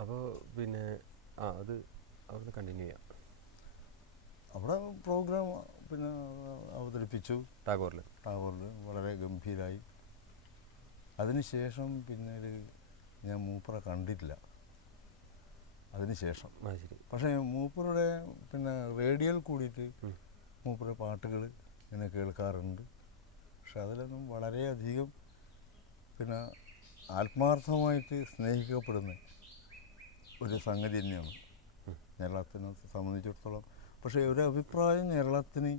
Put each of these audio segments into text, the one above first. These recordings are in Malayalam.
അപ്പോൾ പിന്നെ അത് അവിടെ കണ്ടിന്യൂ ചെയ്യാം. അവിടെ പ്രോഗ്രാം പിന്നെ അവതരിപ്പിച്ചു ടാഗോറിൽ വളരെ ഗംഭീരമായി. അതിനുശേഷം പിന്നീട് ഞാൻ മൂപ്പറെ കണ്ടിട്ടില്ല അതിനുശേഷം. ശരി. പക്ഷേ മൂപ്പറുടെ പിന്നെ റേഡിയോയിൽ കൂടിയിട്ട് മൂപ്പറുടെ പാട്ടുകൾ ഇങ്ങനെ കേൾക്കാറുണ്ട്. പക്ഷെ അതിലൊന്നും വളരെയധികം പിന്നെ ആത്മാർത്ഥമായിട്ട് സ്നേഹിക്കപ്പെടുന്ന ഒരു സംഗതി തന്നെയാണ് കേരളത്തിനെ സംബന്ധിച്ചിടത്തോളം. പക്ഷേ ഒരു അഭിപ്രായം കേരളത്തിന്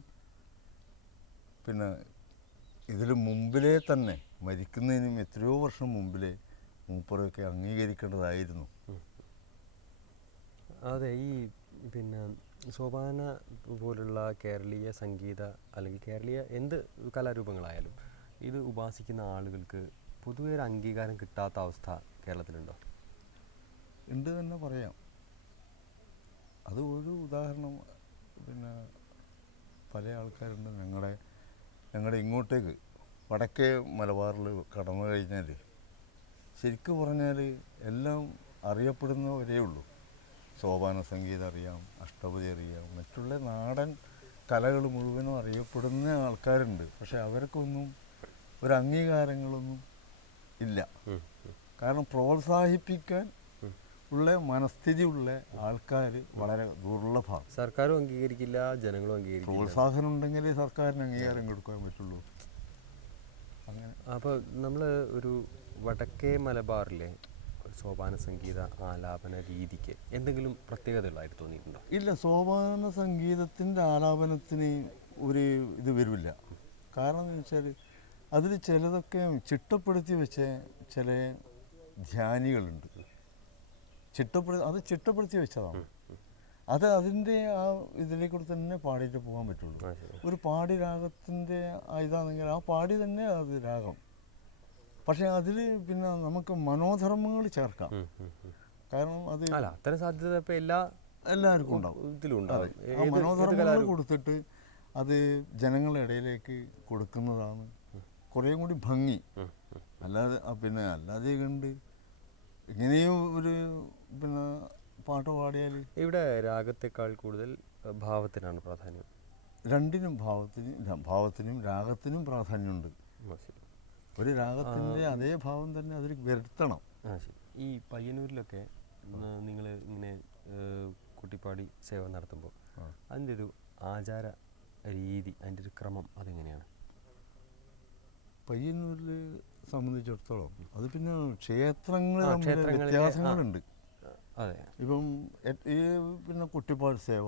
പിന്നെ ഇതിന് മുമ്പിലേ തന്നെ മരിക്കുന്നതിനും എത്രയോ വർഷം മുമ്പിലേ മൂപ്പറൊക്കെ അംഗീകരിക്കേണ്ടതായിരുന്നു. അതെ, ഈ പിന്നെ സോപാന പോലുള്ള കേരളീയ സംഗീത അല്ലെങ്കിൽ കേരളീയ എന്ത് കലാരൂപങ്ങളായാലും ഇത് ഉപാസിക്കുന്ന ആളുകൾക്ക് പൊതുവെ ഒരു അംഗീകാരം കിട്ടാത്ത അവസ്ഥ കേരളത്തിലുണ്ടോ? ഉണ്ട് തന്നെ പറയാം. അത് ഒരു ഉദാഹരണം പിന്നെ പല ആൾക്കാരുണ്ട് ഞങ്ങളുടെ ഇങ്ങോട്ടേക്ക് വടക്കേ മലബാറിൽ കടന്നു കഴിഞ്ഞാൽ ശരിക്കും പറഞ്ഞാൽ എല്ലാം അറിയപ്പെടുന്നവരേ ഉള്ളൂ. സോപാന സംഗീതം അറിയാം, അഷ്ടപതി അറിയാം, മറ്റുള്ള നാടൻ കലകൾ മുഴുവനും അറിയപ്പെടുന്ന ആൾക്കാരുണ്ട്. പക്ഷെ അവർക്കൊന്നും ഒരു അംഗീകാരങ്ങളൊന്നും ഇല്ല. കാരണം പ്രോത്സാഹിപ്പിക്കാൻ ഉള്ള മനസ്ഥിതിയുള്ള ആൾക്കാർ വളരെ ദുർലഭമാണ്. സർക്കാരും അംഗീകരിക്കില്ല, ജനങ്ങളും അംഗീകരിക്കില്ല. പ്രോത്സാഹനം ഉണ്ടെങ്കിൽ സർക്കാരിന് അംഗീകാരം കൊടുക്കാൻ പറ്റുള്ളൂ. അങ്ങനെ അപ്പോൾ നമ്മൾ ഒരു വടക്കേ മലബാറിലെ സോപാന സംഗീത ആലാപന രീതിക്ക് എന്തെങ്കിലും പ്രത്യേകതകളായിട്ട് തോന്നിയിട്ടുണ്ടോ? ഇല്ല, സോപാന സംഗീതത്തിൻ്റെ ആലാപനത്തിന് ഒരു ഇത് വരില്ല. കാരണം എന്ന് വെച്ചാൽ അതിൽ ചിലതൊക്കെ ചിട്ടപ്പെടുത്തി വെച്ച ചില ധ്യാനികളുണ്ട്. ചിട്ടപ്പെടുത്തി വെച്ചതാണ്. അതിൻ്റെ ആ ഇതിലേക്കൂടെ തന്നെ പാടിയിട്ട് പോകാൻ പറ്റുള്ളൂ. ഒരു പാടി രാഗത്തിൻ്റെ ഇതാണെങ്കിൽ ആ പാടി തന്നെ അത് രാഗം. പക്ഷേ അതിൽ പിന്നെ നമുക്ക് മനോധർമ്മങ്ങൾ ചേർക്കാം. കാരണം അത് അത്തരം സാധ്യത ഇപ്പോൾ എല്ലാവർക്കും ഉണ്ടാവും. ആ മനോധർമ്മങ്ങൾ കൊടുത്തിട്ട് അത് ജനങ്ങളുടെ ഇടയിലേക്ക് കൊടുക്കുന്നതാണ് കുറേ കൂടി ഭംഗി. അല്ലാതെ കണ്ട് ഇങ്ങനെയും ഒരു പിന്നെ പാട്ട് പാടിയാൽ ഇവിടെ രാഗത്തെക്കാൾ കൂടുതൽ ഭാവത്തിനാണ് പ്രാധാന്യം. രണ്ടിനും ഭാവത്തിനും രാഗത്തിനും പ്രാധാന്യമുണ്ട്. ഒരു രാഗത്തിൻ്റെ അതേ ഭാവം തന്നെ അതിൽ വരുത്തണം. ശരി. ഈ പയ്യന്നൂരിലൊക്കെ നിങ്ങൾ ഇങ്ങനെ കുട്ടിപ്പാടി സേവ നടത്തുമ്പോൾ അതിൻ്റെ ഒരു ആചാര രീതി, അതിൻ്റെ ഒരു ക്രമം അതെങ്ങനെയാണ്? പയ്യന്നൂരിൽ സംബന്ധിച്ചിടത്തോളം അത് പിന്നെ ക്ഷേത്രങ്ങളിൽ വ്യത്യാസങ്ങളുണ്ട്. അതെ. ഇപ്പം ഈ പിന്നെ കുട്ടിപ്പാട് സേവ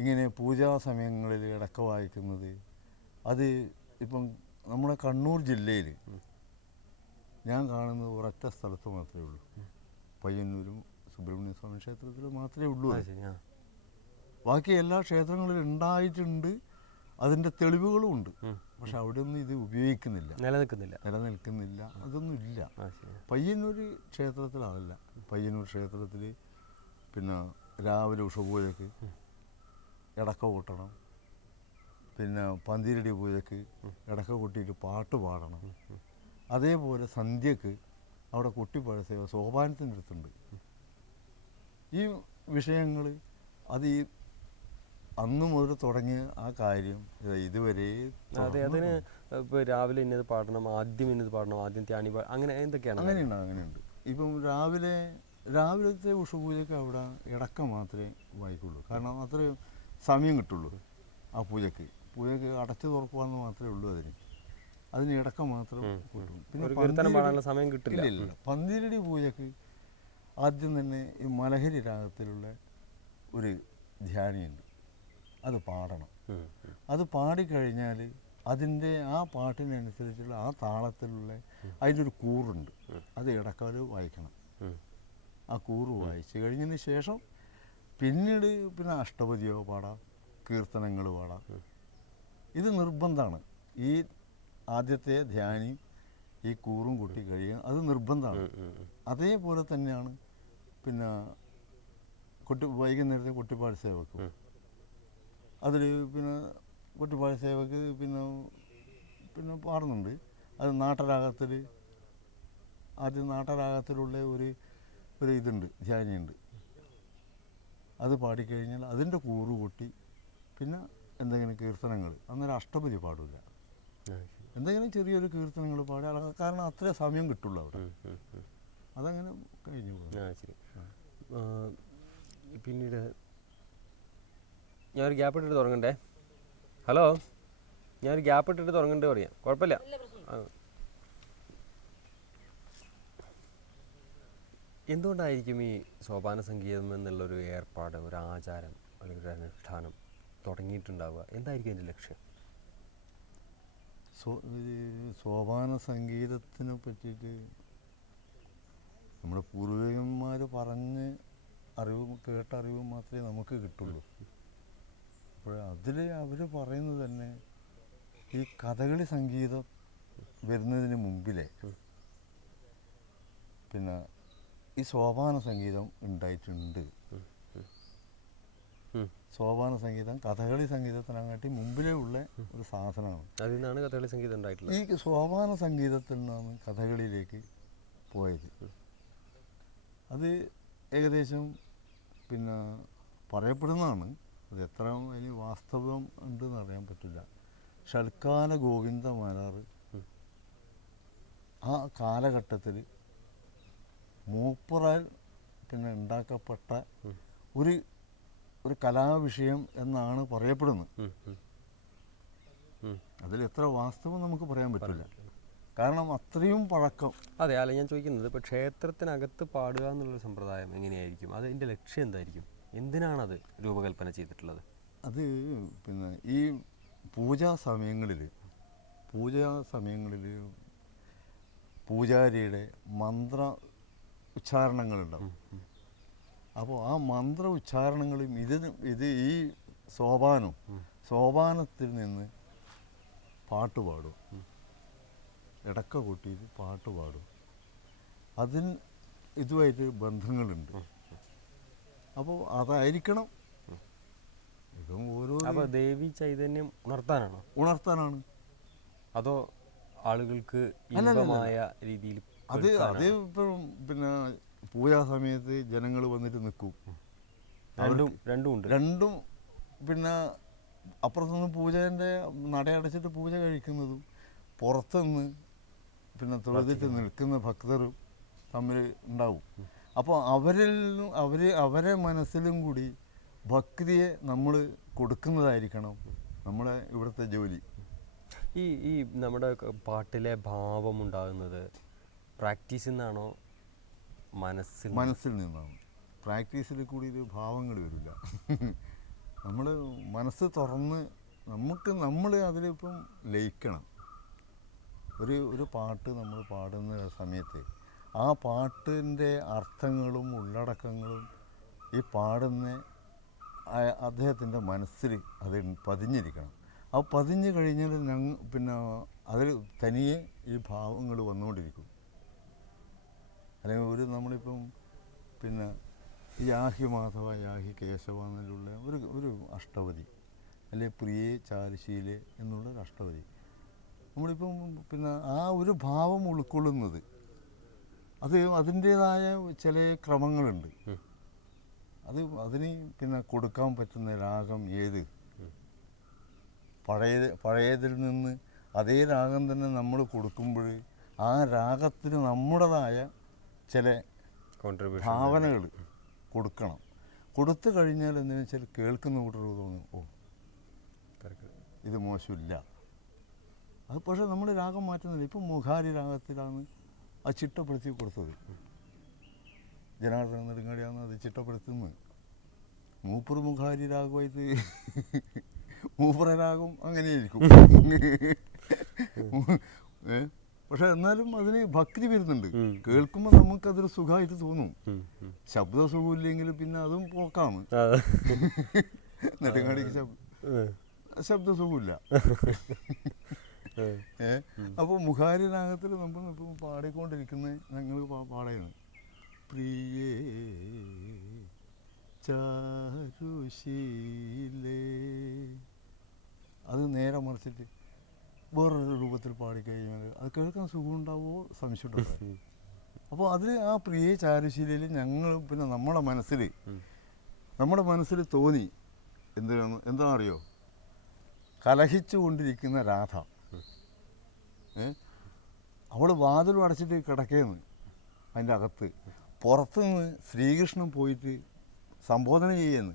ഇങ്ങനെ പൂജാ സമയങ്ങളിൽ ഇടക്ക വായിക്കുന്നത് അത് ഇപ്പം നമ്മുടെ കണ്ണൂർ ജില്ലയിൽ ഞാൻ കാണുന്നത് ഒരൊറ്റ സ്ഥലത്ത് മാത്രമേ ഉള്ളൂ. പയ്യന്നൂരും സുബ്രഹ്മണ്യ സ്വാമി ക്ഷേത്രത്തിൽ മാത്രമേ ഉള്ളൂ. ബാക്കി എല്ലാ ക്ഷേത്രങ്ങളിലും ഉണ്ടായിട്ടുണ്ട്, അതിൻ്റെ തെളിവുകളും ഉണ്ട്. പക്ഷെ അവിടെ ഒന്നും ഇത് ഉപയോഗിക്കുന്നില്ല, നിലനിൽക്കുന്നില്ല, അതൊന്നും ഇല്ല. പയ്യന്നൂർ ക്ഷേത്രത്തിലല്ല. പയ്യന്നൂർ ക്ഷേത്രത്തിൽ പിന്നെ രാവിലെ ഉഷപൂജയ്ക്ക് ഇടക്ക കൂട്ടണം, പിന്നെ പന്തിരടി പൂജയ്ക്ക് ഇടക്ക കൂട്ടിയിട്ട് പാട്ട് പാടണം. അതേപോലെ സന്ധ്യക്ക് അവിടെ കുട്ടിപ്പാട് സേവ സോപാനത്തിൻ്റെ അടുത്തുണ്ട്. ഈ വിഷയങ്ങൾ അത് ഈ അന്ന് മുതൽ തുടങ്ങിയ ആ കാര്യം ഇതുവരെ. അതെ, അതിന് ഇപ്പോൾ രാവിലെ ഇന്നത് പാടണം, ആദ്യം ഇന്നത് പാടണം, ആദ്യം ത്യാണി അങ്ങനെ എന്തൊക്കെയാണ്? അങ്ങനെയുണ്ട്. ഇപ്പം രാവിലത്തെ ഉഷപൂജയ്ക്ക് അവിടെ ഇടക്ക മാത്രമേ വായിക്കുള്ളൂ. കാരണം അത്രയും സമയം കിട്ടുള്ളൂ ആ പൂജയ്ക്ക് അടച്ചു തുറക്കുവാന്ന് മാത്രമേ ഉള്ളൂ. അതിന് ഇടക്ക മാത്രം കിട്ടും. പിന്നെ സമയം കിട്ടില്ല. പന്തിരടി പൂജയ്ക്ക് ആദ്യം തന്നെ ഈ മലഹരി രാഗത്തിലുള്ള ഒരു ധ്യാനിയുണ്ട്, അത് പാടണം. അത് പാടിക്കഴിഞ്ഞാൽ അതിൻ്റെ ആ പാട്ടിനനുസരിച്ചുള്ള ആ താളത്തിലുള്ള അതിൻ്റെ ഒരു കൂറുണ്ട്, അത് ഇടക്കാൽ വായിക്കണം. ആ കൂറ് വായിച്ച് കഴിഞ്ഞതിന് ശേഷം പിന്നീട് പിന്നെ അഷ്ടപതിയോ പാടാം, കീർത്തനങ്ങൾ പാടാം. ഇത് നിർബന്ധമാണ്. ഈ ആദ്യത്തെ ധ്യാനി ഈ കൂറും കൂട്ടി കഴിയുക അത് നിർബന്ധമാണ്. അതേപോലെ തന്നെയാണ് പിന്നെ വൈകുന്നേരത്തെ കുട്ടിപ്പാട് സേവക്ക്. അതിൽ പിന്നെ കുട്ടിപ്പാട് സേവക്ക് പിന്നെ പാടുന്നുണ്ട്. അത് നാട്ടരാഗത്തിൽ ആദ്യം നാട്ടരാഗത്തിലുള്ള ഒരു ഇതുണ്ട്, ധ്യാനിയുണ്ട്. അത് പാടിക്കഴിഞ്ഞാൽ അതിൻ്റെ കൂറ് പൊട്ടി പിന്നെ എന്തെങ്കിലും കീർത്തനങ്ങൾ, അന്നേരം അഷ്ടപതി പാടില്ല, എന്തെങ്കിലും ചെറിയൊരു കീർത്തനങ്ങൾ പാടി, കാരണം അത്രേ സമയം കിട്ടുള്ളൂ അവിടെ. അതങ്ങനെ കഴിഞ്ഞു പോകും. ശരി. പിന്നീട് ഞാനൊരു ഗ്യാപ്പ് ഇട്ടിട്ട് തുടങ്ങണ്ടേ? ഹലോ, ഞാനൊരു ഗ്യാപ്പ് ഇട്ടിട്ട് തുടങ്ങണ്ടേ പറയാം, കുഴപ്പമില്ല. എന്തുകൊണ്ടായിരിക്കും ഈ സോപാന സംഗീതം എന്നുള്ളൊരു ഏർപ്പാട്, ഒരു ആചാരം അല്ലെങ്കിൽ ഒരു അനുഷ്ഠാനം തുടങ്ങിയിട്ടുണ്ടാവുക? എന്തായിരിക്കും അതിൻ്റെ ലക്ഷ്യം? സോപാന സംഗീതത്തിനെ പറ്റിയിട്ട് നമ്മുടെ പൂർവികന്മാർ പറഞ്ഞ് കേട്ട അറിവും മാത്രമേ നമുക്ക് കിട്ടുള്ളൂ. അപ്പോൾ അതിൽ അവർ പറയുന്നത് തന്നെ ഈ കഥകളി സംഗീതം വരുന്നതിന് മുമ്പിലെ പിന്നെ ഈ സോപാന സംഗീതം ഉണ്ടായിട്ടുണ്ട്. സോപാന സംഗീതം കഥകളി സംഗീതത്തിനങ്ങാട്ടി മുമ്പിലേ ഉള്ള ഒരു സാധനമാണ്. അതിൽ നിന്നാണ് കഥകളി സംഗീതം ഉണ്ടായിട്ടുള്ളത്. ഈ സോപാന സംഗീതത്തിൽ നിന്നാണ് കഥകളിയിലേക്ക് പോയത്. അത് ഏകദേശം പിന്നെ പറയപ്പെടുന്നതാണ്. അത് എത്ര അതിന് വാസ്തവം ഉണ്ടെന്ന് അറിയാൻ പറ്റില്ല. ഷൽക്കാന ഗോവിന്ദ മാരാർ ആ കാലഘട്ടത്തിൽ മൂപ്പറാൽ പിന്നെ ഉണ്ടാക്കപ്പെട്ട ഒരു കലാവിഷയം എന്നാണ് പറയപ്പെടുന്നത്. അതിൽ എത്ര വാസ്തവം നമുക്ക് പറയാൻ പറ്റില്ല, കാരണം അത്രയും പഴക്കം. അതെ, അല്ല ഞാൻ ചോദിക്കുന്നത്, ഇപ്പോൾ ക്ഷേത്രത്തിനകത്ത് പാടുക എന്നുള്ളൊരു സമ്പ്രദായം എങ്ങനെയായിരിക്കും? അതിൻ്റെ ലക്ഷ്യം എന്തായിരിക്കും? എന്തിനാണത് രൂപകൽപ്പന ചെയ്തിട്ടുള്ളത്? അത് പിന്നെ ഈ പൂജാ സമയങ്ങളിൽ പൂജാരിയുടെ മന്ത്ര ഉച്ചാരണങ്ങളുണ്ടാവും. അപ്പോൾ ആ മന്ത്ര ഉച്ചാരണങ്ങളും ഇത് ഈ സോപാനത്തിൽ നിന്ന് പാട്ട് പാടും, ഇടക്ക കൂട്ടിയിട്ട് പാട്ട് പാടും. അതിന് ഇതുമായിട്ട് ബന്ധങ്ങളുണ്ട്. അപ്പോൾ അതായിരിക്കണം. ഇപ്പം ഓരോ ദേവി ചൈതന്യം ഉണർത്താനാണ് അതോ ആളുകൾക്ക് ഇമ്പമായ രീതിയിൽ? അത് ഇപ്പം പിന്നെ പൂജാ സമയത്ത് ജനങ്ങൾ വന്നിട്ട് നിൽക്കും. രണ്ടും പിന്നെ അപ്പുറത്തുനിന്ന് പൂജേൻ്റെ നടയടച്ചിട്ട് പൂജ കഴിക്കുന്നതും പുറത്തുനിന്ന് പിന്നെ തൊഴുതിട്ട് നിൽക്കുന്ന ഭക്തരും തമ്മിൽ ഉണ്ടാവും. അപ്പോൾ അവരെ മനസ്സിലും കൂടി ഭക്തിയെ നമ്മൾ കൊടുക്കുന്നതായിരിക്കണം നമ്മളെ ഇവിടുത്തെ ജോലി. ഈ നമ്മുടെ പാട്ടിലെ ഭാവം ഉണ്ടാകുന്നത് പ്രാക്ടീസിൽ നിന്നാണോ മനസ്സിൽ നിന്നാണ്? പ്രാക്ടീസിൽ കൂടി ഇത് ഭാവങ്ങൾ വരില്ല. നമ്മൾ മനസ്സ് തുറന്ന് നമ്മൾ അതിലിപ്പം ലയിക്കണം. ഒരു പാട്ട് നമ്മൾ പാടുന്ന സമയത്ത് ആ പാട്ടിൻ്റെ അർത്ഥങ്ങളും ഉള്ളടക്കങ്ങളും ഈ പാടുന്ന അദ്ദേഹത്തിൻ്റെ മനസ്സിൽ അത് പതിഞ്ഞിരിക്കണം. ആ പതിഞ്ഞു കഴിഞ്ഞാൽ പിന്നെ അതിൽ തനിയെ ഈ ഭാവങ്ങൾ വന്നുകൊണ്ടിരിക്കും. അല്ലെങ്കിൽ നമ്മളിപ്പം പിന്നെ യാഹി മാധവ യാഹി കേശവ എന്നുള്ള ഒരു അഷ്ടപതി, അല്ലെങ്കിൽ പ്രിയേ ചാരുശീലേ എന്നുള്ളൊരു അഷ്ടപതി, നമ്മളിപ്പം പിന്നെ ആ ഒരു ഭാവം ഉൾക്കൊള്ളുന്നത് അതിൻ്റേതായ ചില ക്രമങ്ങളുണ്ട്. അതിന് പിന്നെ കൊടുക്കാൻ പറ്റുന്ന രാഗം ഏത്, പഴയതിൽ നിന്ന് അതേ രാഗം തന്നെ നമ്മൾ കൊടുക്കുമ്പോൾ ആ രാഗത്തിന് നമ്മുടേതായ ചില ഭാവനകൾ കൊടുക്കണം. കൊടുത്തു കഴിഞ്ഞാൽ എന്താണെന്ന് വെച്ചാൽ കേൾക്കുന്ന കൂട്ടർ തോന്നും, ഓ ഇത് മോശമില്ല. അത് പക്ഷേ നമ്മൾ രാഗം മാറ്റുന്നില്ല. ഇപ്പം മുഖാരി രാഗത്തിലാണ് അത് ചിട്ടപ്പെടുത്തി കൊടുത്തത്. ജനാർദ്ദന നെടുങ്ങാടിയാണ് അത് ചിട്ടപ്പെടുത്തുന്നത്. മൂപ്പർ മുഖാരി രാഗമായിട്ട് മൂപ്പറ രാഗം അങ്ങനെയായിരിക്കും. പക്ഷെ എന്നാലും അതിന് ഭക്തി വരുന്നുണ്ട്. കേൾക്കുമ്പോൾ നമുക്കതൊരു സുഖമായിട്ട് തോന്നും. ശബ്ദ സുഖമില്ലെങ്കിൽ പിന്നെ അതും പോക്കാണ്. നെടുങ്ങാടിക്ക് ശബ്ദ സുഖമില്ല. അപ്പോൾ മുഖാരി രാഗത്തിൽ നമ്മളിപ്പോൾ പാടിക്കൊണ്ടിരിക്കുന്നത് ഞങ്ങൾ പാടുകയാണ്, പ്രിയേ ചാരുശീലേ. അത് നേരെ മറിച്ചിട്ട് വേറൊരു രൂപത്തിൽ പാടിക്കഴിഞ്ഞാൽ അത് കേൾക്കാൻ സുഖമുണ്ടാവുമോ സംശയമുണ്ടാവും. അപ്പോൾ അതിൽ ആ പ്രിയ ചാരുശീലയിൽ ഞങ്ങൾ പിന്നെ നമ്മുടെ മനസ്സിൽ തോന്നി എന്താണെന്നറിയോ, കലഹിച്ചു കൊണ്ടിരിക്കുന്ന രാധ, അവൾ വാതിൽ അടച്ചിട്ട് കിടക്കേന്ന് അതിൻ്റെ അകത്ത്, പുറത്തുനിന്ന് ശ്രീകൃഷ്ണൻ പോയിട്ട് സംബോധന ചെയ്യുന്നു.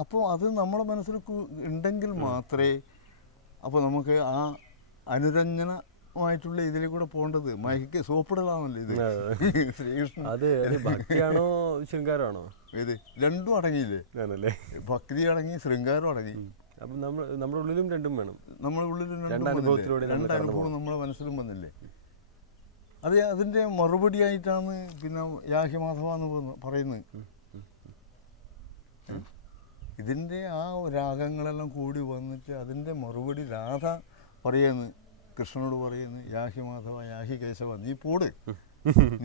അപ്പോൾ അത് നമ്മുടെ മനസ്സിൽ ഉണ്ടെങ്കിൽ മാത്രമേ അപ്പോൾ നമുക്ക് ആ അനുരഞ്ജനമായിട്ടുള്ള ഇതിൽ കൂടെ പോകേണ്ടത്. മയക്ക് സോപ്പിടലാണല്ലോ ഇത്. ശ്രീകൃഷ്ണൻ അത് ഭക്തിയാണോ ശൃംഗാരമാണോ? ഇത് രണ്ടും അടങ്ങിയില്ലേ? ഭക്തി അടങ്ങി, ശൃംഗാരം അടങ്ങി. അപ്പം നമ്മുടെ ഉള്ളിലും രണ്ടും വേണം. നമ്മുടെ ഉള്ളിലും രണ്ട് അനുഭവം നമ്മുടെ മനസ്സിലും വന്നില്ലേ? അത് അതിൻ്റെ മറുപടിയായിട്ടാണ് പിന്നെ യാഹ്യമാധവ എന്ന് പറയുന്നത്. ഇതിൻ്റെ ആ രാഗങ്ങളെല്ലാം കൂടി വന്നിട്ട് അതിൻ്റെ മറുപടി രാധ പറയുന്നു, കൃഷ്ണനോട് പറയുന്നു, യാഹി മാധവ യാഹി കേശവ, നീ പോട്,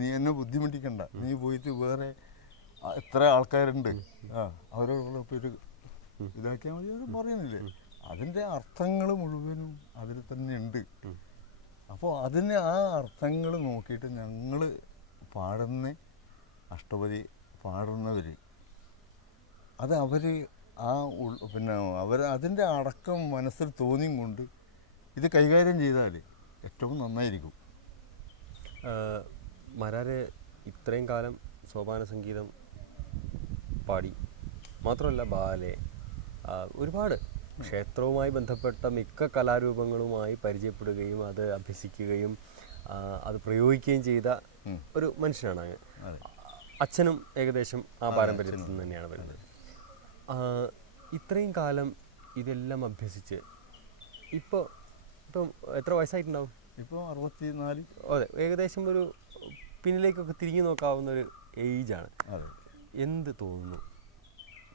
നീ എന്നെ ബുദ്ധിമുട്ടിക്കണ്ട, നീ പോയിട്ട് വേറെ എത്ര ആൾക്കാരുണ്ട് അവരോടുള്ള പേര് ഇതാക്കിയാൽ മതി. അത് പറയുന്നില്ലേ? അതിൻ്റെ അർത്ഥങ്ങൾ മുഴുവനും അതിൽ തന്നെ ഉണ്ട്. അപ്പോൾ അതിന് ആ അർത്ഥങ്ങൾ നോക്കിയിട്ട് ഞങ്ങൾ പാടുന്ന അഷ്ടപതി പാടുന്നവർ അത് അവർ പിന്നെ അതിൻ്റെ അടക്കം മനസ്സിൽ തോന്നിയും കൊണ്ട് ഇത് കൈകാര്യം ചെയ്താൽ ഏറ്റവും നന്നായിരിക്കും. മാരാര് ഇത്രയും കാലം സോപാന സംഗീതം പാടി മാത്രമല്ല, ബാലെ, ഒരുപാട് ക്ഷേത്രവുമായി ബന്ധപ്പെട്ട മിക്ക കലാരൂപങ്ങളുമായി പരിചയപ്പെടുകയും അത് അഭ്യസിക്കുകയും അത് പ്രയോഗിക്കുകയും ചെയ്ത ഒരു മനുഷ്യനാണ് അങ്ങ്. അച്ഛനും ഏകദേശം ആ പാരമ്പര്യത്തിൽ നിന്ന് തന്നെയാണ് വരുന്നത്. ഇത്രയും കാലം ഇതെല്ലാം അഭ്യസിച്ച് ഇപ്പം എത്ര വയസ്സായിട്ടുണ്ടാവും? ഇപ്പോൾ 64. അതെ, ഏകദേശം ഒരു പിന്നിലേക്കൊക്കെ തിരിഞ്ഞു നോക്കാവുന്ന ഒരു ഏജാണ്. എന്ത് തോന്നുന്നു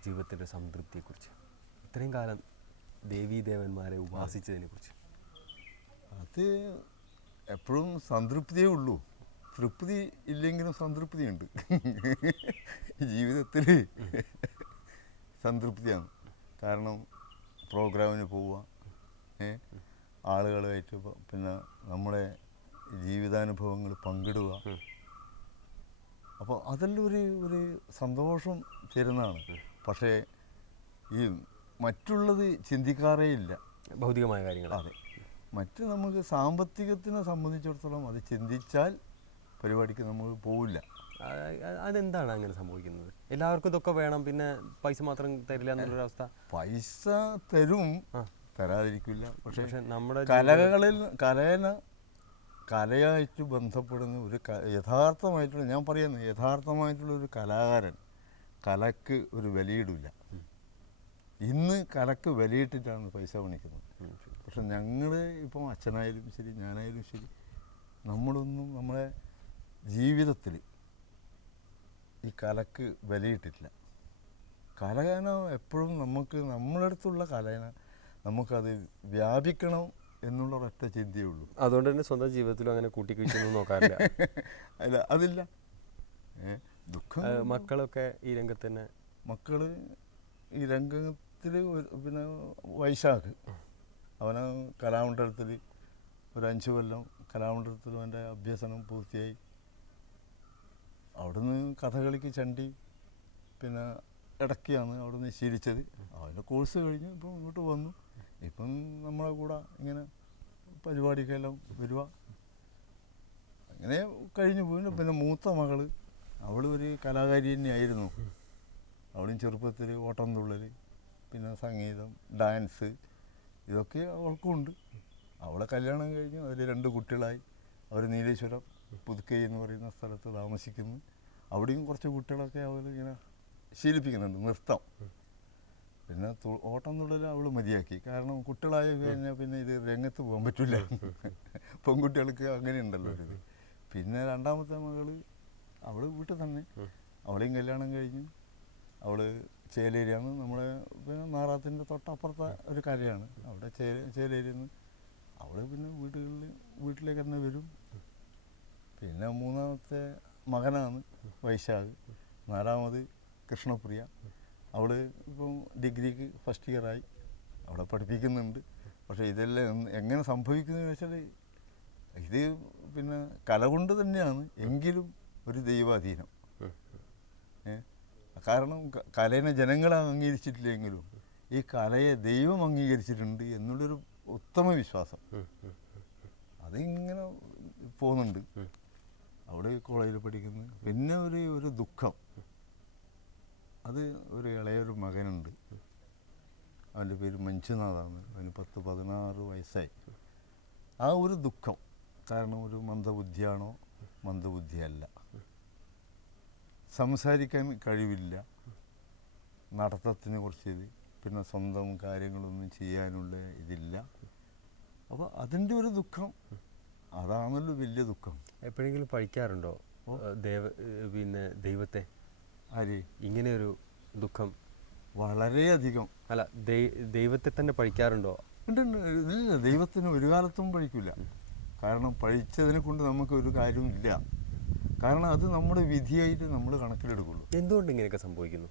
ജീവിതത്തിൻ്റെ സംതൃപ്തിയെക്കുറിച്ച്, ഇത്രയും കാലം ദേവീദേവന്മാരെ ഉപാസിച്ചതിനെ കുറിച്ച്? അത് എപ്പോഴും സംതൃപ്തിയേ ഉള്ളൂ. തൃപ്തി ഇല്ലെങ്കിലും സംതൃപ്തിയുണ്ട് ജീവിതത്തിൽ. സംതൃപ്തിയാണ്. കാരണം പ്രോഗ്രാമിന് പോവുക, ആളുകളുമായിട്ട് പിന്നെ നമ്മുടെ ജീവിതാനുഭവങ്ങൾ പങ്കിടുക, അപ്പോൾ അതെല്ലാം ഒരു സന്തോഷം തരുന്നതാണ്. പക്ഷേ ഈ മറ്റുള്ളത് ചിന്തിക്കാറേ ഇല്ല, ഭൗതികമായ കാര്യങ്ങൾ. അതെ, നമുക്ക് സാമ്പത്തികത്തിനെ സംബന്ധിച്ചിടത്തോളം അത് ചിന്തിച്ചാൽ പരിപാടിക്ക് നമ്മൾ പോവില്ല. അതെന്താണ് അങ്ങനെ സംഭവിക്കുന്നത്? എല്ലാവർക്കും ഇതൊക്കെ വേണം, പിന്നെ പൈസ മാത്രം തരില്ല എന്നുള്ളൊരവസ്ഥ. പൈസ തരും, തരാതിരിക്കില്ല. പക്ഷേ നമ്മുടെ കലയായിട്ട് ബന്ധപ്പെടുന്ന ഒരു യഥാർത്ഥമായിട്ടുള്ള, ഞാൻ പറയുന്നത് യഥാർത്ഥമായിട്ടുള്ള ഒരു കലാകാരൻ കലക്ക് ഒരു വിലയിടില്ല. ഇന്ന് കലക്ക് വിലയിട്ടിട്ടാണ് പൈസ പണിക്കുന്നത്. പക്ഷെ ഞങ്ങൾ ഇപ്പം അച്ഛനായാലും ശരി, ഞാനായാലും ശരി, നമ്മളൊന്നും നമ്മളെ ജീവിതത്തിൽ ഈ കലക്ക് വിലയിട്ടിട്ടില്ല. കലന എപ്പോഴും നമ്മുടെ അടുത്തുള്ള കലന നമുക്കത് വ്യാപിക്കണം എന്നുള്ള ഒരൊറ്റ ചിന്തയേ ഉള്ളൂ. അതുകൊണ്ട് തന്നെ സ്വന്തം ജീവിതത്തിലും അങ്ങനെ കൂട്ടിക്കിഴിച്ചൊന്നും നോക്കാറില്ല. അല്ല, അതില്ല. ദുഃഖം. മക്കളൊക്കെ ഈ രംഗത്ത് തന്നെ? മക്കൾ ഈ രംഗത്തിൽ പിന്നെ വൈശാഖ്, അവന് കലാമണ്ഡലത്തിൽ ഒരു 5 കൊല്ലം കലാമണ്ഡലത്തിൽ അവൻ്റെ അഭ്യസനം പൂർത്തിയായി. അവിടുന്ന് കഥകളിക്ക് ചണ്ടി പിന്നെ ഇടയ്ക്കാണ് അവിടുന്ന് ശീലിച്ചത്. അവൻ്റെ കോഴ്സ് കഴിഞ്ഞ് ഇപ്പം ഇങ്ങോട്ട് വന്നു. ഇപ്പം നമ്മളെ കൂടെ ഇങ്ങനെ പരിപാടിക്കെല്ലാം വരിക, അങ്ങനെ കഴിഞ്ഞു പോയി. പിന്നെ മൂത്ത മകൾ, അവൾ ഒരു കലാകാരി തന്നെയായിരുന്നു. അവളും ചെറുപ്പത്തിൽ ഓട്ടം തുള്ളൽ, പിന്നെ സംഗീതം, ഡാൻസ്, ഇതൊക്കെ അവൾക്കുണ്ട്. അവളെ കല്യാണം കഴിഞ്ഞ് അതിൽ 2 കുട്ടികളായി. അവർ നീലേശ്വരം പുതുക്കൈ എന്ന് പറയുന്ന സ്ഥലത്ത് താമസിക്കുന്നു. അവിടെയും കുറച്ച് കുട്ടികളൊക്കെ അവരിങ്ങനെ ശീലിപ്പിക്കുന്നുണ്ട് നൃത്തം. പിന്നെ ഓട്ടം തുള്ളൽ അവൾ മതിയാക്കി. കാരണം കുട്ടികളായി കഴിഞ്ഞാൽ പിന്നെ ഇത് രംഗത്ത് പോകാൻ പറ്റില്ല. പെൺകുട്ടികൾക്ക് അങ്ങനെയുണ്ടല്ലോ ഇത്. പിന്നെ രണ്ടാമത്തെ മകൾ, അവൾ വീട്ടിൽ തന്നെ, അവളെയും കല്യാണം കഴിഞ്ഞു. അവൾ ചേലേരിയാണ്, നമ്മുടെ പിന്നെ നാറാത്തിൻ്റെ തൊട്ടപ്പുറത്തെ ഒരു കരയാണ്. അവിടെ ചേലേരിയിൽ നിന്ന് അവൾ പിന്നെ വീട്ടിലേക്ക് തന്നെ വരും. പിന്നെ മൂന്നാമത്തെ മകനാണ് വൈശാഖ്, 4ാമത് കൃഷ്ണപ്രിയ. അവൾ ഇപ്പം ഡിഗ്രിക്ക് ഫസ്റ്റ് ഇയറായി, അവിടെ പഠിപ്പിക്കുന്നുണ്ട്. പക്ഷേ ഇതെല്ലാം എങ്ങനെ സംഭവിക്കുന്നതെന്ന് വെച്ചാൽ ഇത് പിന്നെ കല കൊണ്ട് തന്നെയാണ്, എങ്കിലും ഒരു ദൈവാധീനം. കാരണം കലേനെ ജനങ്ങൾ അംഗീകരിച്ചിട്ടില്ലെങ്കിലും ഈ കലയെ ദൈവം അംഗീകരിച്ചിട്ടുണ്ട് എന്നുള്ളൊരു ഉത്തമ വിശ്വാസം അതിങ്ങനെ പോകുന്നുണ്ട്. അവിടെ കോളേജിൽ പഠിക്കുന്നു. പിന്നെ ഒരു ദുഃഖം, അത് ഒരു ഇളയൊരു മകനുണ്ട്, അവൻ്റെ പേര് മഞ്ജുനാഥാണ്. അവന് 16 വയസ്സായി. ആ ഒരു ദുഃഖം കാരണം ഒരു മന്ദബുദ്ധിയാണോ മന്ദബുദ്ധിയല്ല, സംസാരിക്കാൻ കഴിവില്ല, നടത്തത്തിനെ കുറിച്ച് പിന്നെ സ്വന്തം കാര്യങ്ങളൊന്നും ചെയ്യാനുള്ള ഇതില്ല. അപ്പോൾ അതിൻ്റെ ഒരു ദുഃഖം, അതാണല്ലോ വലിയ ദുഃഖം. എപ്പോഴെങ്കിലും പഠിക്കാറുണ്ടോ പിന്നെ ദൈവത്തെ? ആര്? ഇങ്ങനെയൊരു ദുഃഖം വളരെയധികം. അല്ല, ദൈവത്തെ തന്നെ പഠിക്കാറുണ്ടോ? ഉണ്ട്. ഇല്ല, ദൈവത്തിന് ഒരു കാലത്തും പഴിക്കില്ല. കാരണം പഴിച്ചതിനെ കൊണ്ട് നമുക്ക് ഒരു കാര്യവും ഇല്ല. കാരണം അത് നമ്മുടെ വിധിയായിട്ട് നമ്മൾ കണക്കിലെടുക്കുള്ളൂ. എന്തുകൊണ്ട് ഇങ്ങനെയൊക്കെ സംഭവിക്കുന്നു?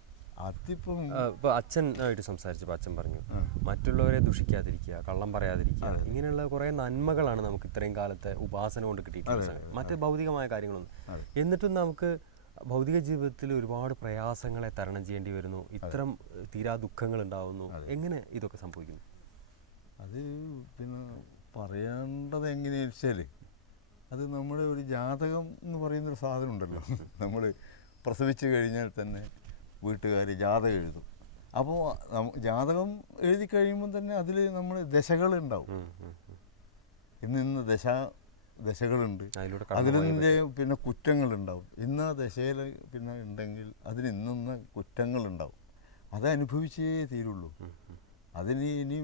അതിപ്പം ഇപ്പോൾ അച്ഛനായിട്ട് സംസാരിച്ചപ്പോൾ അച്ഛൻ പറഞ്ഞു മറ്റുള്ളവരെ ദുഷിക്കാതിരിക്കുക, കള്ളം പറയാതിരിക്കുക, ഇങ്ങനെയുള്ള കുറേ നന്മകളാണ് നമുക്ക് ഇത്രയും കാലത്തെ ഉപാസന കൊണ്ട് കിട്ടിയിട്ടുള്ളത്, മറ്റ് ഭൗതികമായ കാര്യങ്ങളൊന്നും. എന്നിട്ടും നമുക്ക് ഭൗതിക ജീവിതത്തിൽ ഒരുപാട് പ്രയാസങ്ങളെ തരണം ചെയ്യേണ്ടി വരുന്നു, ഇത്തരം തീരാ ദുഃഖങ്ങൾ ഉണ്ടാവുന്നു. എങ്ങനെ ഇതൊക്കെ സംഭവിക്കുന്നു? അത് പിന്നെ പറയേണ്ടത് എങ്ങനെയാണെന്ന് വെച്ചാൽ, അത് നമ്മുടെ ഒരു ജാതകം എന്ന് പറയുന്നൊരു സാധനം ഉണ്ടല്ലോ. നമ്മൾ പ്രസവിച്ച് കഴിഞ്ഞാൽ തന്നെ വീട്ടുകാർ ജാതകം എഴുതും. അപ്പോൾ ജാതകം എഴുതി കഴിയുമ്പോൾ തന്നെ അതിൽ നമ്മൾ ദശകളുണ്ടാവും. ഇന്ന് ദശകളുണ്ട്, അതിൻ്റെ പിന്നെ കുറ്റങ്ങളുണ്ടാവും. ഇന്ന് ആ ദശയിൽ പിന്നെ ഉണ്ടെങ്കിൽ അതിന് ഇന്ന കുറ്റങ്ങളുണ്ടാവും. അത് അനുഭവിച്ചേ തീരുള്ളൂ. അതിന് ഇനി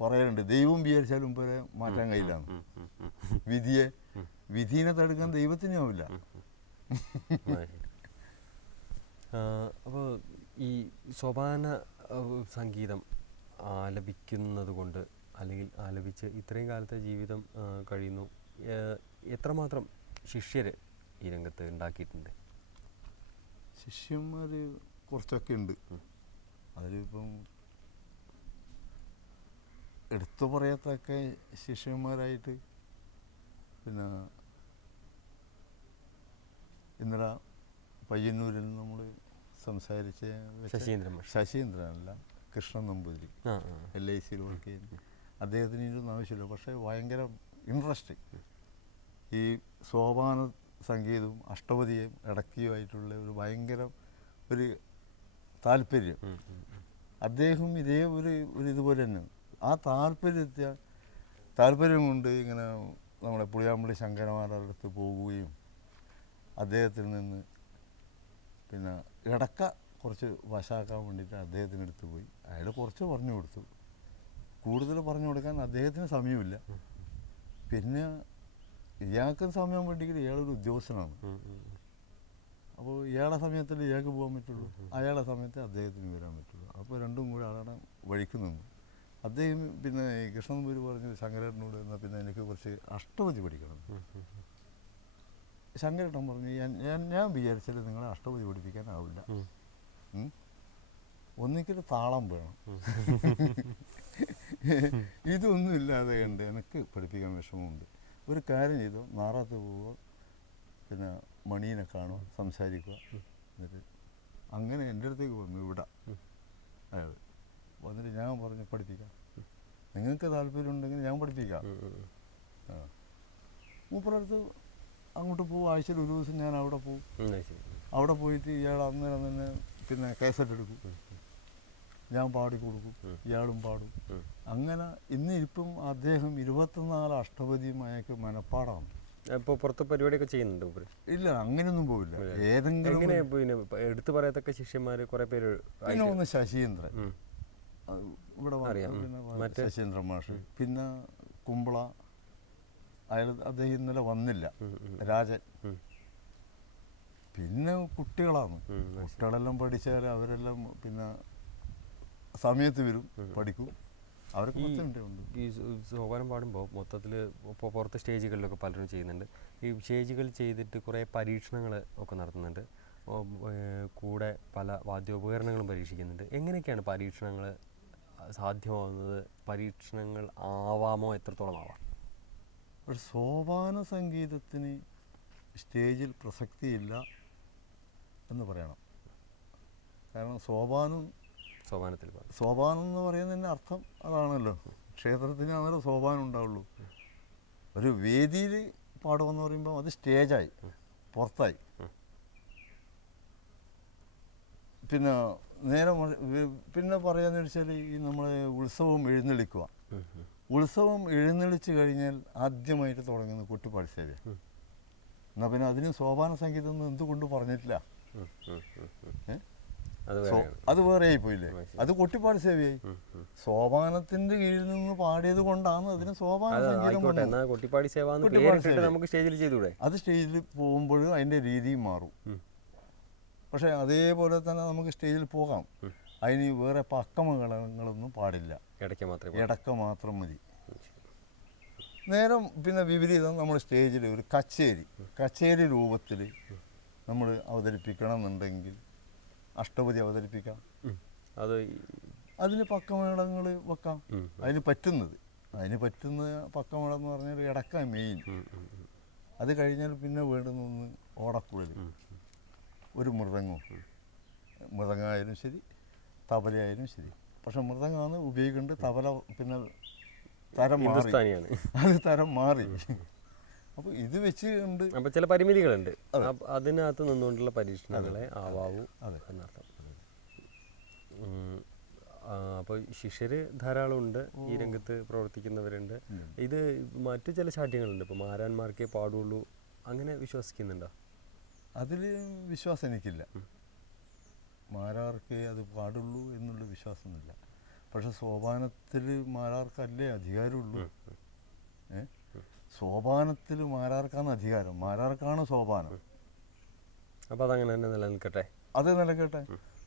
പറയാനുണ്ട്, ദൈവം വിചാരിച്ചാലും പോലെ മാറ്റാൻ കഴിയില്ല. വിധീനെ തടുക്കാൻ ദൈവത്തിനും ആവില്ല. അപ്പോൾ ഈ സോപാന സംഗീതം ആലപിക്കുന്നത് കൊണ്ട്, അല്ലെങ്കിൽ ആലപിച്ച് ഇത്രയും കാലത്തെ ജീവിതം കഴിയുന്നു, എത്രമാത്രം ശിഷ്യർ ഈ രംഗത്ത് ഉണ്ടാക്കിയിട്ടുണ്ട്? ശിഷ്യന്മാർ കുറച്ചൊക്കെ ഉണ്ട്. അതിലിപ്പം എടുത്തു പറയത്തൊക്കെ ശിഷ്യന്മാരായിട്ട് പിന്നെ ഇന്നലെ പയ്യന്നൂരിൽ നമ്മൾ സംസാരിച്ച ശശീന്ദ്രനല്ല, കൃഷ്ണൻ നമ്പൂതിരി, LICയിൽ വർക്ക് ചെയ്യുന്നു. അദ്ദേഹത്തിന് ഇതൊന്നും ആവശ്യമില്ല, പക്ഷേ ഭയങ്കര ഇൻട്രസ്റ്റ് ഈ സോപാന സംഗീതവും അഷ്ടപതിയും ഇടയ്ക്കുമായിട്ടുള്ള ഒരു ഭയങ്കര ഒരു താല്പര്യം. അദ്ദേഹം ഇതേ ഒരു ഇതുപോലെ തന്നെ ആ താല്പര്യം കൊണ്ട് ഇങ്ങനെ നമ്മുടെ പുളിയാമ്പള്ളി ശങ്കരമാരുടെ അടുത്ത് പോവുകയും അദ്ദേഹത്തിൽ നിന്ന് പിന്നെ ഇടക്ക കുറച്ച് വശാക്കാൻ വേണ്ടിയിട്ട് അദ്ദേഹത്തിൻ്റെ അടുത്ത് പോയി. അയാൾ കുറച്ച് പറഞ്ഞു കൊടുത്തു, കൂടുതൽ പറഞ്ഞു കൊടുക്കാൻ അദ്ദേഹത്തിന് സമയമില്ല. പിന്നെ ഇയാൾക്കും സമയം വേണ്ടിയിട്ട് ഇയാളൊരു ഉദ്യോഗസ്ഥനാണ്. അപ്പോൾ ഇയാളുടെ സമയത്തിൽ ഇയാൾക്ക് പോകാൻ പറ്റുള്ളൂ, അയാളുടെ സമയത്ത് അദ്ദേഹത്തിന് വരാൻ പറ്റുള്ളൂ. അപ്പോൾ രണ്ടും കൂടെ ആളാണ് വഴിക്ക് നിന്നു. അദ്ദേഹം പിന്നെ കൃഷ്ണൻപൂര് പറഞ്ഞു ശങ്കരേട്ടനോട്, എന്നാൽ പിന്നെ എനിക്ക് കുറച്ച് അഷ്ടപതി പഠിക്കണം. ശങ്കരേട്ടൻ പറഞ്ഞു, ഞാൻ വിചാരിച്ചാൽ നിങ്ങളെ അഷ്ടപതി പഠിപ്പിക്കാനാവില്ല, ഒന്നിക്കൊരു താളം വേണം. ഇതൊന്നും ഇല്ലാതെ കണ്ട് എനിക്ക് പഠിപ്പിക്കാൻ വിഷമമുണ്ട്. ഒരു കാര്യം ചെയ്തോ, നാറാത്ത് പോവുക, പിന്നെ മണീനെ കാണുക, സംസാരിക്കുക. എന്നിട്ട് അങ്ങനെ എൻ്റെ അടുത്തേക്ക് വന്നു ഇവിടെ അയാൾ വന്നിട്ട് ഞാൻ പറഞ്ഞു പഠിപ്പിക്കാം, നിങ്ങൾക്ക് താല്പര്യം ഉണ്ടെങ്കിൽ ഞാൻ പഠിപ്പിക്കാം. മൂപ്പറടുത്ത് അങ്ങോട്ട് പോകും. ആഴ്ചയിൽ ഒരു ദിവസം ഞാൻ അവിടെ പോകും. അവിടെ പോയിട്ട് ഇയാൾ അന്നേരം തന്നെ പിന്നെ കേസറ്റ് എടുക്കും, ഞാൻ പാടിക്കൊടുക്കും, ഇയാളും പാടും. അങ്ങനെ ഇപ്പം അദ്ദേഹം 24 അഷ്ടപതിയും അയാൾക്ക് മനപ്പാടാണ്. ഇപ്പോൾ പുറത്തെ പരിപാടിയൊക്കെ ചെയ്യുന്നുണ്ട്? ഇല്ല, അങ്ങനെയൊന്നും പോവില്ല. ഏതെങ്കിലും എടുത്തു പറയത്തക്ക ശിഷ്യന്മാർ കുറേ പേര്. പിന്നെ ഒന്ന് ശശീന്ദ്രൻ, ഇവിടെ പിന്നെ ശശീന്ദ്രൻ മാഷ്, പിന്നെ കുമ്പള, അയാൾ അദ്ദേഹം ഇന്നലെ വന്നില്ല, രാജൻ. പിന്നെ കുട്ടികളാണ്. കുട്ടികളെല്ലാം പഠിച്ചാൽ അവരെല്ലാം പിന്നെ സമയത്ത് വരും, പഠിക്കും. അവർക്ക് ഈ സോപാനം പാടുമ്പോൾ മൊത്തത്തിൽ ഇപ്പോൾ പുറത്ത് സ്റ്റേജുകളിലൊക്കെ പലരും ചെയ്യുന്നുണ്ട്. ഈ സ്റ്റേജുകൾ ചെയ്തിട്ട് കുറേ പരീക്ഷണങ്ങൾ ഒക്കെ നടത്തുന്നുണ്ട്, കൂടെ പല വാദ്യോപകരണങ്ങളും പരീക്ഷിക്കുന്നുണ്ട്. എങ്ങനെയൊക്കെയാണ് പരീക്ഷണങ്ങൾ സാധ്യമാവുന്നത്? പരീക്ഷണങ്ങൾ ആവാമോ? എത്രത്തോളം ആവാം? ഒരു സോപാന സംഗീതത്തിന് സ്റ്റേജിൽ പ്രസക്തിയില്ല എന്ന് പറയണം. കാരണം സോപാനത്തിൽ സോപാനം എന്ന് പറയുന്നതിൻ്റെ അർത്ഥം അതാണല്ലോ. ക്ഷേത്രത്തിനാണല്ലോ സോപാനം ഉണ്ടാവുള്ളൂ. ഒരു വേദിയിൽ പാടുമെന്ന് പറയുമ്പോൾ അത് സ്റ്റേജായി, പുറത്തായി. പിന്നെ പിന്നെ പറയാന്ന് വെച്ചാൽ ഈ നമ്മളെ ഉത്സവം എഴുന്നള്ളിക്കുക. ഉത്സവം എഴുന്നള്ളിച്ച് കഴിഞ്ഞാൽ ആദ്യമായിട്ട് തുടങ്ങുന്ന കൊട്ടിപ്പാടി സേവ. എന്നാൽ പിന്നെ അതിന് സോപാന സംഗീതം ഒന്നും എന്തുകൊണ്ട് പറഞ്ഞിട്ടില്ല? അത് വേറെ ആയിപ്പോയില്ലേ? അത് കൊട്ടിപ്പാടി സേവയായി. സോപാനത്തിന്റെ കീഴിൽ നിന്ന് പാടിയത് കൊണ്ടാണ് അതിന് സോപാന സംഗീതം. അത് സ്റ്റേജിൽ പോകുമ്പോഴും അതിന്റെ രീതിയും മാറും. പക്ഷെ അതേപോലെ തന്നെ നമുക്ക് സ്റ്റേജിൽ പോകാം. അതിന് വേറെ പക്കമകളങ്ങളൊന്നും പാടില്ല, ഇടയ്ക്ക് മാത്രം മതി. നേരം പിന്നെ വിപരീതം നമ്മൾ സ്റ്റേജിൽ ഒരു കച്ചേരി രൂപത്തിൽ നമ്മൾ അവതരിപ്പിക്കണം എന്നുണ്ടെങ്കിൽ അഷ്ടപതി അവതരിപ്പിക്കാം. അതിന് പക്കമേളങ്ങൾ വെക്കാം. അതിന് പറ്റുന്ന പക്കമേളം എന്ന് പറഞ്ഞാൽ ഇടക്ക മെയിൻ. അത് കഴിഞ്ഞാൽ പിന്നെ വേണ്ടുന്ന ഓടക്കുഴൽ, ഒരു മൃദംഗമായാലും ശരി, തബലയായാലും ശരി. പക്ഷെ മൃദംഗമാണ് ഉപയോഗിക്കേണ്ടത്. തബല പിന്നെ തരം മാറി. അപ്പോൾ ഇത് വെച്ചുകൊണ്ട് അപ്പോൾ ചില പരിമിതികളുണ്ട്. അതിനകത്ത് നിന്നുകൊണ്ടുള്ള പരീക്ഷണങ്ങളെ ആവാവൂ എന്നർത്ഥം. അപ്പോൾ ശിഷ്യർ ധാരാളം ഉണ്ട്, ഈ രംഗത്ത് പ്രവർത്തിക്കുന്നവരുണ്ട്. ഇത് മറ്റു ചില ശാഠ്യങ്ങളുണ്ട്. ഇപ്പോൾ മാരാന്മാർക്കേ പാടുള്ളൂ, അങ്ങനെ വിശ്വസിക്കുന്നുണ്ടോ? അതിൽ വിശ്വാസം എനിക്കില്ല. മാരാർക്കേ അത് പാടുള്ളൂ എന്നുള്ള വിശ്വാസമൊന്നുമില്ല. പക്ഷെ സോപാനത്തിൽ മാരാർക്കല്ലേ അധികാരമുള്ളൂ. സോപാനത്തിൽ മാരാർക്കാണ് അധികാരം, മാരാർക്കാണ് സോപാനം. അപ്പോൾ അതങ്ങനെ തന്നെ നിലനിൽക്കട്ടെ. അത് നിലനിൽക്കട്ടെ.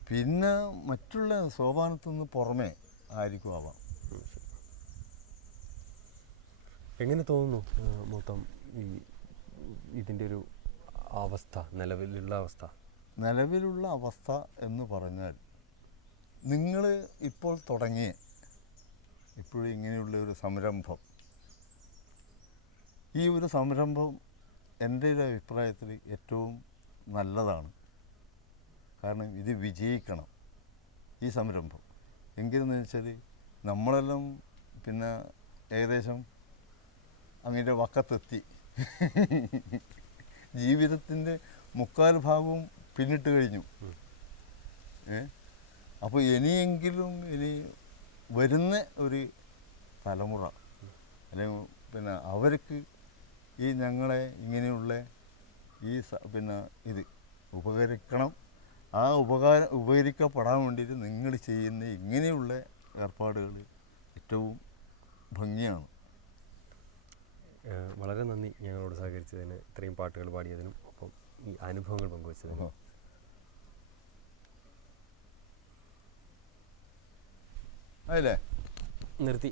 പിന്നെ മറ്റുള്ള സോപാനത്തിൽ നിന്ന് പുറമേ ആയിരിക്കും ആവാം. എങ്ങനെ തോന്നുന്നു മൊത്തം ഇതിൻ്റെ ഒരു അവസ്ഥ, നിലവിലുള്ള അവസ്ഥ എന്ന് പറഞ്ഞാൽ, നിങ്ങൾ ഇപ്പോൾ തുടങ്ങിയ ഇപ്പോഴും ഇങ്ങനെയുള്ള ഒരു സംരംഭം, ഈ ഒരു സംരംഭം എൻ്റെ ഒരു അഭിപ്രായത്തിൽ ഏറ്റവും നല്ലതാണ്. കാരണം ഇത് വിജയിക്കണം ഈ സംരംഭം. എങ്കിലെന്ന് വെച്ചാൽ നമ്മളെല്ലാം പിന്നെ ഏകദേശം അങ്ങനെ വക്കത്തെത്തി. ജീവിതത്തിൻ്റെ 3/4 ഭാഗവും പിന്നിട്ട് കഴിഞ്ഞു. അപ്പോൾ ഇനിയെങ്കിലും വരുന്ന ഒരു തലമുറ അല്ലെങ്കിൽ പിന്നെ അവർക്ക് ഈ ഞങ്ങളെ ഇങ്ങനെയുള്ള ഈ പിന്നെ ഇത് ഉപകരിക്കണം. ആ ഉപകരിക്കപ്പെടാൻ വേണ്ടിയിട്ട് നിങ്ങൾ ചെയ്യുന്ന ഇങ്ങനെയുള്ള ഏർപ്പാടുകൾ ഏറ്റവും ഭംഗിയാണ്. വളരെ നന്ദി ഞങ്ങളോട് സഹകരിച്ചതിന്, ഇത്രയും പാട്ടുകൾ പാടിയതിനും ഒപ്പം ഈ അനുഭവങ്ങൾ പങ്കുവച്ചതിനും. അതല്ലേ നിർത്തി.